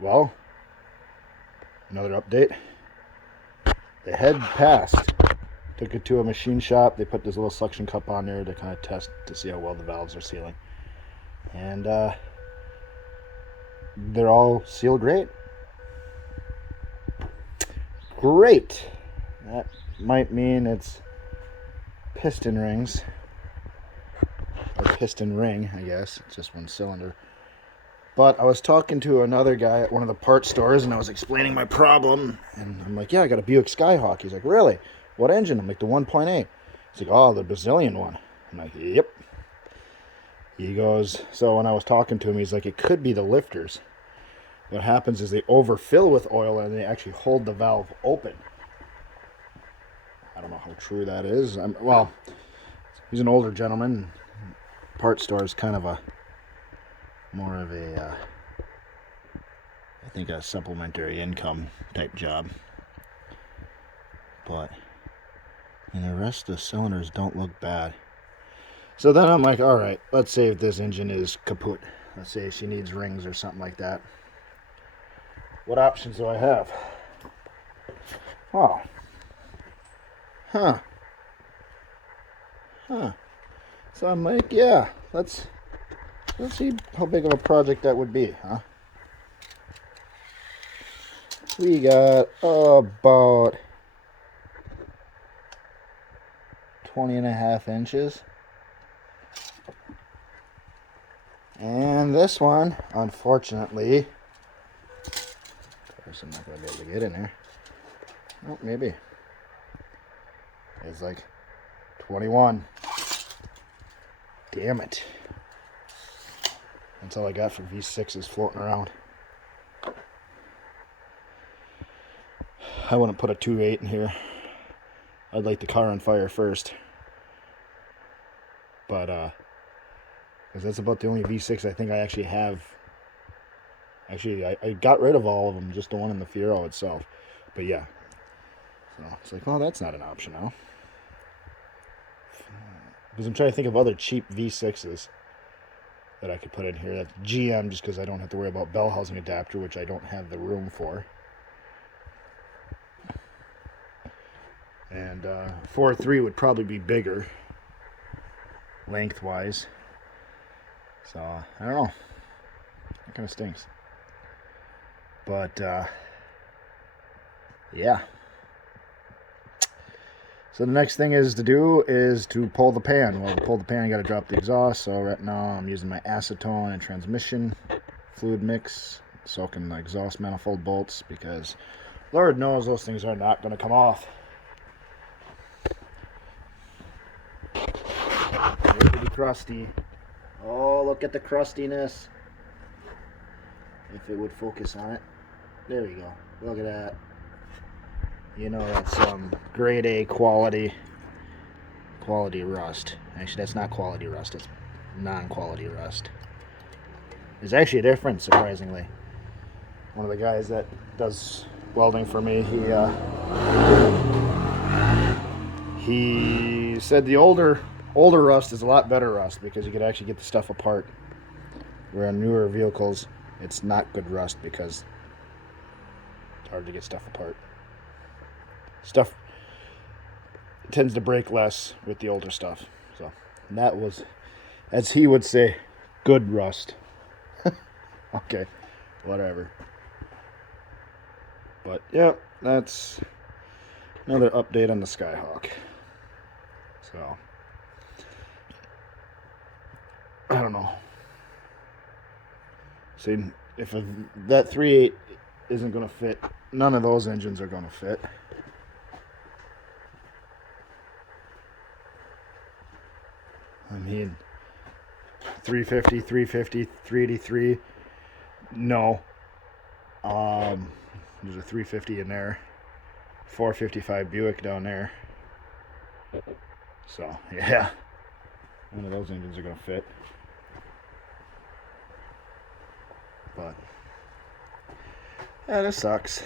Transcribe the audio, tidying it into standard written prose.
Well, another update. The head passed. Took it to a machine shop. They put this little suction cup on there to kind of test to see how well the valves are sealing. And they're all sealed great. Great! That might mean it's piston rings. Or piston ring, I guess. It's just one cylinder. But I was talking to another guy at one of the parts stores, and I was explaining my problem. And I'm like, yeah, I got a Buick Skyhawk. He's like, really? What engine? I'm like, the 1.8. He's like, oh, the Brazilian one. I'm like, yep. He goes, so when I was talking to him, he's like, it could be the lifters. What happens is they overfill with oil, and they actually hold the valve open. I don't know how true that is. Well, he's an older gentleman. Part store is kind of a more of a, I think, a supplementary income type job. But the rest of the cylinders don't look bad. So then I'm like, all right, let's say if this engine is kaput. Let's say she needs rings or something like that. What options do I have? Oh. Huh. So I'm like, yeah, let's see how big of a project that would be, huh? We got about 20.5 inches. And this one, unfortunately, of course I'm not going to be able to get in there. Oh, maybe. It's like 21. Damn it. That's all I got for V6s floating around. I wouldn't put a 2.8 in here. I'd light the car on fire first. But, because that's about the only V6 I think I actually have. Actually, I got rid of all of them, just the one in the Fiero itself. But yeah. So it's like, well, that's not an option now. Because I'm trying to think of other cheap V6s that I could put in here. That's GM, just because I don't have to worry about bell housing adapter, which I don't have the room for. And 4.3 would probably be bigger, lengthwise. So, I don't know. That kind of stinks. But, yeah. So the next thing is to pull the pan. Well, to pull the pan, you got to drop the exhaust. So right now I'm using my acetone and transmission fluid mix, soaking the exhaust manifold bolts, because Lord knows those things are not going to come off. They're pretty crusty. Oh, look at the crustiness. If it would focus on it. There we go. Look at that. You know, that's grade A quality rust. Actually, that's not quality rust. It's non-quality rust. There's actually a difference, surprisingly. One of the guys that does welding for me, he said the older rust is a lot better rust, because you could actually get the stuff apart. Where on newer vehicles, it's not good rust because it's hard to get stuff apart. Stuff tends to break less with the older stuff. So that was, as he would say, good rust. Okay, whatever. But yeah, that's another update on the Skyhawk. So I don't know. See, if that 3.8 isn't going to fit, none of those engines are going to fit. I mean, 350, 383. No. There's a 350 in there. 455 Buick down there. So, yeah. None of those engines are going to fit. But, yeah, this sucks.